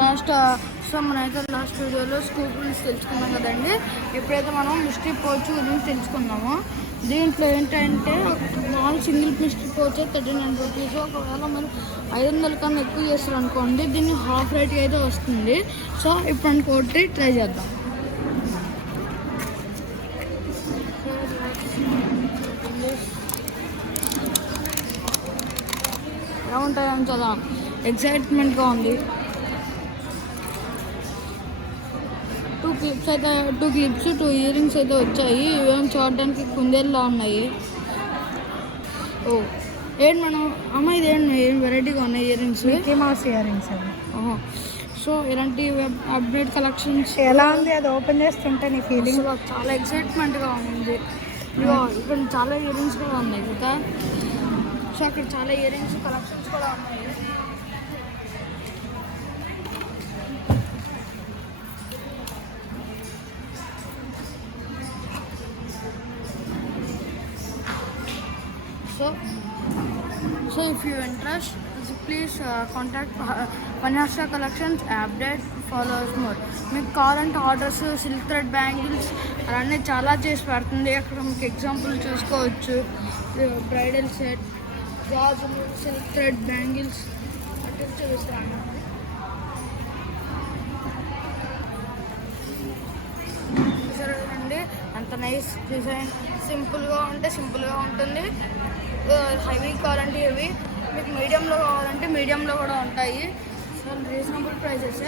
Last so మనమైతే లాస్ట్ వీడియోలో స్కూల్ గురించి తెలుసుకున్నాం కదండి. ఇప్పుడైతే మనం మిస్టరీ పౌచ్ గురించి తెలుసుకుందాము. దీంట్లో ఏంటంటే మామూలు సింగిల్ మిస్టరీ పౌచ్ 39 రూపీస్. ఒకవేళ మీరు 500 కన్నా ఎక్కువ చేస్తారు అనుకోండి, దీన్ని హాఫ్ రేట్కి అయితే వస్తుంది. సో ఇప్పుడు అనుకోటి ట్రై చేద్దాం. ఎలా ఉంటాయని చాలా ఎక్సైట్మెంట్గా ఉంది. 2 క్లిప్స్ అయితే 2 ఇయర్ రింగ్స్ అయితే వచ్చాయి. ఇవేమో చూడడానికి కుందేళ్ళలా ఉన్నాయి. ఓ ఏంటి మనం అమ్మ ఇదేంటి ఏం వెరైటీగా ఉన్నాయి ear rings? Mickey mouse ear rings అవి. సో ఇలాంటి అప్డేట్ కలెక్షన్స్ ఎలా ఉంది అది ఓపెన్ చేస్తుంటే నీ ఫీలింగ్? చాలా ఎక్సైట్మెంట్గా ఉంది. ఇక్కడ చాలా ఇయర్ రింగ్స్ కూడా ఉన్నాయి కదా. సో అక్కడ చాలా ఇయర్ రింగ్స్ కలెక్షన్స్ కూడా ఉన్నాయి. So if you interest, please contact Panasha Collections, update, follow us more. మీకు కావాలంటే ఆర్డర్స్ సిల్క్ థ్రెడ్ బ్యాంగిల్స్ అలానే చాలా చేసి పెడుతుంది. అక్కడ మీకు ఎగ్జాంపుల్ చూసుకోవచ్చు. బ్రైడల్ సెట్, గాజులు, సిల్క్ థ్రెడ్ బ్యాంగిల్స్ అట్లా చూపిస్తాను. చూసారండి అంత నైస్ డిజైన్. సింపుల్గా ఉంటే సింపుల్గా ఉంటుంది. హెవీ కావాలంటే హెవీ, మీకు మీడియంలో కావాలంటే మీడియంలో కూడా ఉంటాయి. So reasonable prices.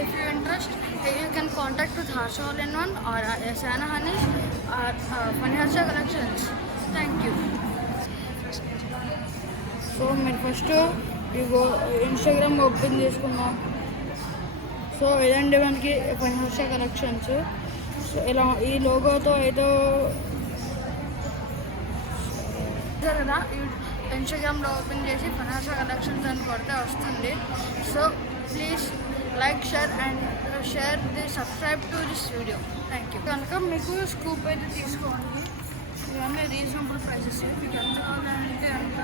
If you interest you can contact with Harsha all in one or Shana Haneesh or Panasha collections. Thank you. So మీరు ఫస్ట్ ఇగో ఇన్స్టాగ్రామ్ ఓపెన్ చేసుకున్నాం. సో ఇదండి మనకి Panasha కలెక్షన్స్. సో ఇలా ఈ లోగోతో ఏదో కదా ఇన్స్టాగ్రామ్లో ఓపెన్ చేసి Panasha కలెక్షన్స్ అని కొడితే వస్తుంది. So please like, share and subscribe to this video. Thank you. కనుక మీకు స్కూప్ అయితే తీసుకోండి. ఇవన్నీ రీజనబుల్ ప్రైసెస్. మీకు ఎంత కావాలంటే అంత.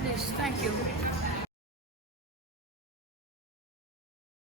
ప్లీజ్. Thank you.